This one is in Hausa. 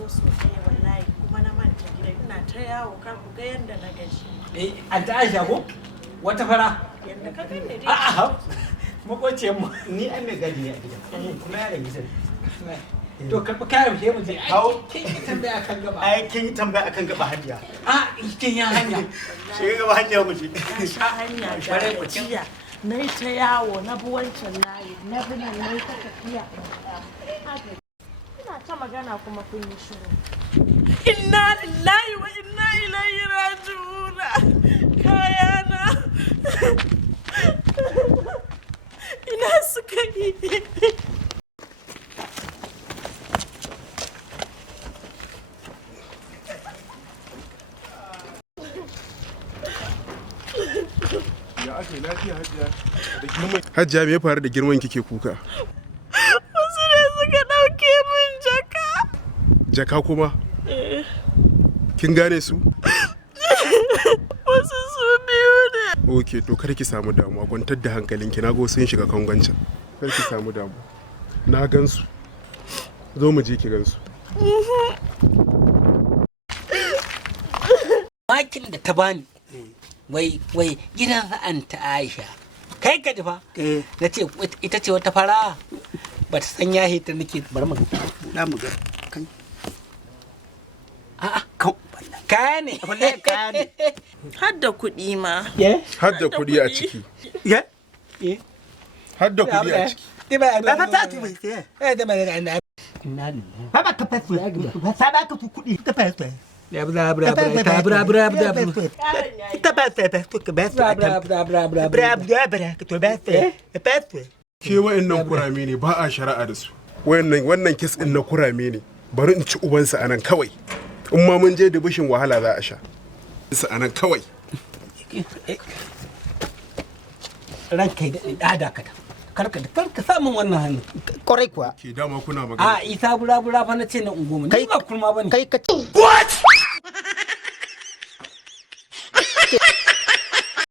zo so ɗaya wallahi kuma na manta gida ina ta yawo kar ku ga yanda na gaji. An ta Aisha ko? Wata fara? Yanda ka gane dai. A'a. Makociyar mu. Ni an mai gadi ne a gidan. Kuma yaron gidan. To karɓi kayan fiye mu je. Hau. Kin yi tambaya akan gaba. Ai kin yi tambaya akan gaba hanya. Kin yi hanya. Shi gaba hanya mu je. Na sha hanya da gajiya. Na yi ta yawo na bi wancan layi na bi nan na yi ta tafiya. Ina ta magana kuma kun yi shiru. Inna lillahi wa inna ilaihi raji'un. Kayana. Ina suka yi. Hajiya me ya faru da girman kike kuka? Wasu ne suka ɗauke min jaka. Jaka kuma? Kin gane su? Wasu su biyu ne. Ok, to kar ki samu damuwa, kwantar da hankalinki, na go sun shiga kangoncan. Kar ki samu damuwa. Na gansu. Zo mu je ki gansu. Makin da ta bani. Wai gidan ra'anta Aisha. Kai ka ji fa? Na ce ita ce wata fara ba ta san yahi ta nake bar mu Na mu ga. Kai. a'a kaya ne Wallahi kaya ne. Har da kuɗi ma. Har da kuɗi a ciki. Ya? Har da kuɗi a ciki. Ba ta ta bai sai. Ba ka fasu. Ba ba ka kuɗi ka fasu. Ke wa'annan kurame ne ba a shari'a da su. Wannan kes ɗin na kurame ne. Bari in ci ubansa a nan kawai. In ma mun je da bishin wahala za a sha. Isa a nan kawai. Ranka yi da ka karka samun wannan hannu. Kwarai kuwa. Ke dama kuna magana. A isa bura fa na ce na ungoma. Ni ba kurma bane. Kai ka ce. What?